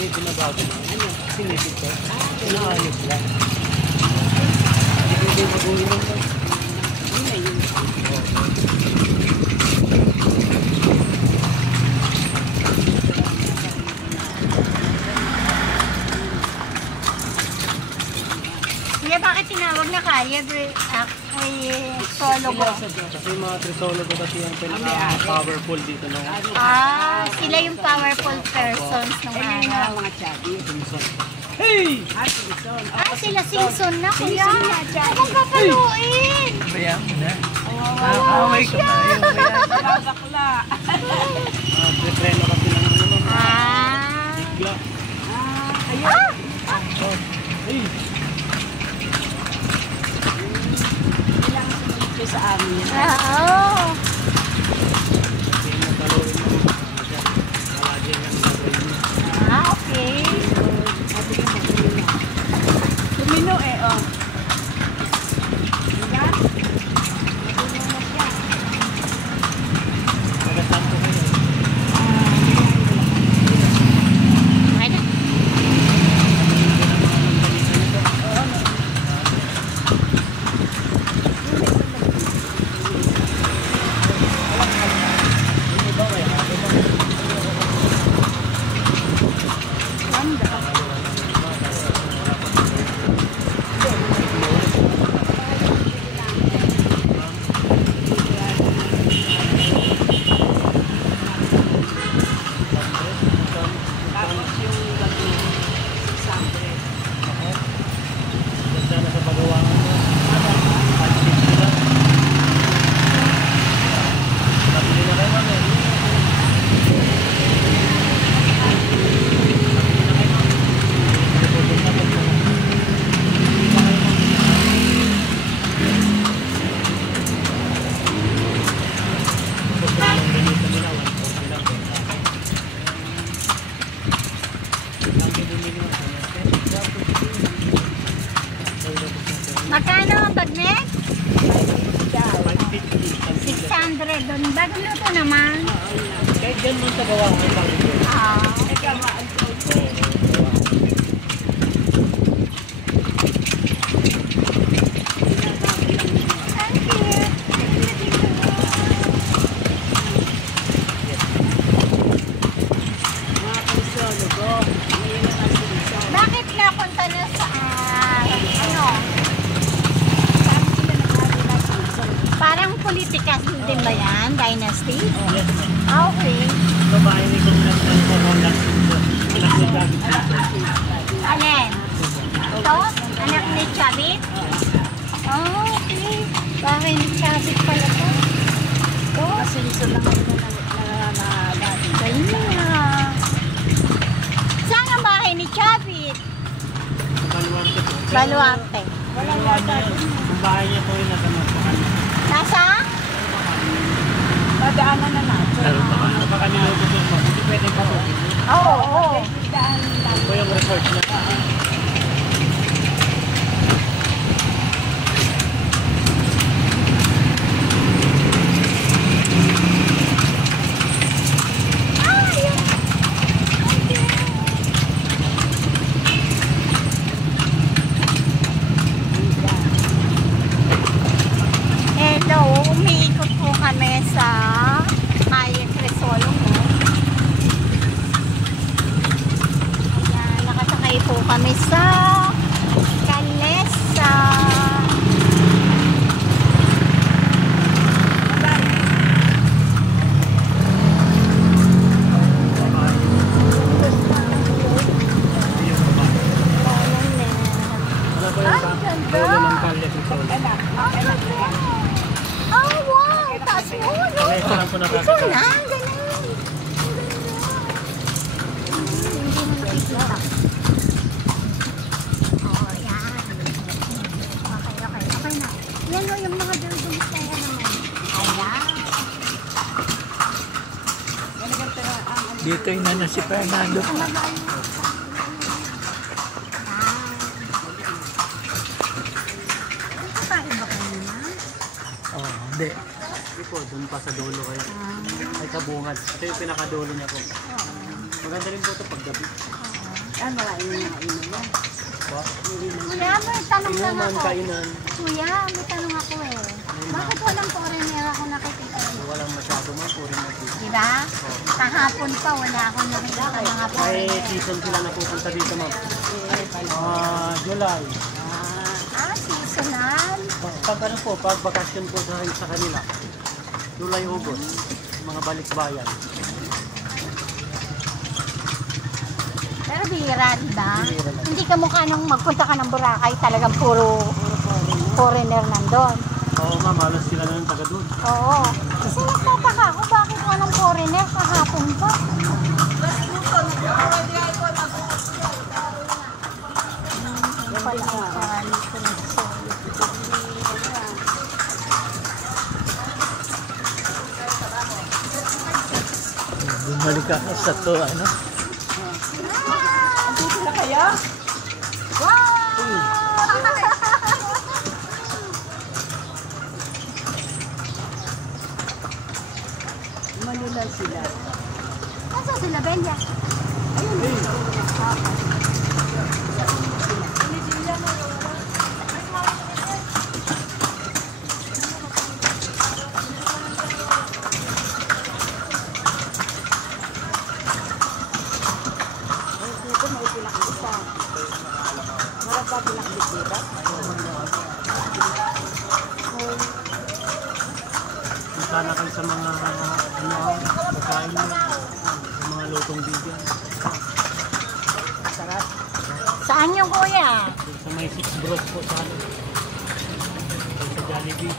Hindi, binabago na. Ano? Sinipid ko. Inaayos lang. Hindi maguhin lang ko. Yun na yun. Kuya, bakit tinawag na kalye? Ay, solo ko. Kasi yung mga trisologo kasi yung powerful dito. No? Sila yung powerful persons ng araw. Mga chubby. Hey! Sila Simpson na, kuya. Akong papaluin. Kaya mo na. Nakakaway ka pa. Babakla. Prepreno kasi lang naman. Bigla. Ayun. Hey! Kailangan sumunod kayo sa amin yan. Oo. Hindi mo paluin mo. Palagi lang gagawin mo. Okay. Tumino eh, oh. Yan. Pagkasama ko kayo. Okay na. Tapos yung gagawin. Sample. Ganda na sa pagawangan mo. Pag-60 lang. Nabili na kayo kami. Magkano ang bagnet? 550. 600 doon. Bagong luto naman. Kahit dyan mo sa gawa ko pang ito. Ikaw, maantot. Thank you. Mga prisologo. Ngayon na ang sinisol. Bakit napunta na sa, ano, Saan sila nakakita sinisol? parang politika din ba yan? Dynasty? Yes. Okay. Babae ni kung nasa sa Honda. Anak ni David. Alin? Ito? Anak ni Chavit? Okay. Bakit ni Chavit pala ito? Ito? Sinisol lang ako na dati. Kanya. Saan ang bahay ni Chavit? Baluarte po. Baluarte. Wala Wala yata. Yung bahay niya po yung nasa Masakan. Nasa? Padaanan na natin. Baka nilutusin mo. Hindi pwedeng pasukin. Oo, oo. Daan lang. Ito yung resort na. Hello, umiikot po kami sa Calle Cresolo mo. Ayan, nakasakay po kami sa Calesa. Ano ba yung dulo ng kalye Crisol? Oh, wow! Taas mo, no? Ito lang po Ito nakakita. na, ganun. Hindi mo nakikita. Oh, yan. Okay na. Yan o, yung mga buildings na yan naman. Ayan. Dito yung nana si Fernando. Oh, hindi. Hindi po, dun pa sa dulo kayo. Ay, sa bungad. Ito yung pinakadulo niya po. Maganda rin po ito pag gabi. Ah, mga inom na. Kuya, may tanong lang Inuman, ako. kainan. Kuya, may tanong ako eh. Bakit walang foreigner ako nakikita? Walang masyado man, puri na dito. Diba? Kahapon pa, wala akong nakikita mga May foreigner. season sila napupunta dito, ma'am. July. Seasonal. Pag ano po, pag bakasyon po sa kanila. July, August. Mga balikbayan. Pero bihira, diba? Bihira lang. Hindi ka mukha nung magpunta ka ng Boracay, talagang puro foreigner nandun. Oo, ma'am, halos sila na ng taga doon. Oo. Kasi nagtataka ako, bakit walang foreigner kahapon pa? Pala ang kali ko ng solo. Bumalik ka sa to, ano? Dito na kayo? Manila sila. Nasa sila, Benya? Dito may pinakbit pa. Marap ba pinakbit dito? Punta na kayo sa mga pagkain mo. Sa mga lutong bigyan. Sarap. Saan yung kuya? Sa may 6 bros po sa ano. Sa Jollibee.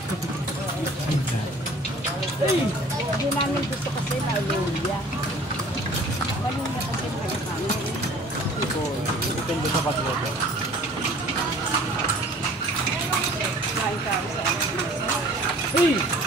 Hindi namin gusto kasi na luya. Maluya kasi kaya kami. Depende sa pagloto. Kain ka sa Hey!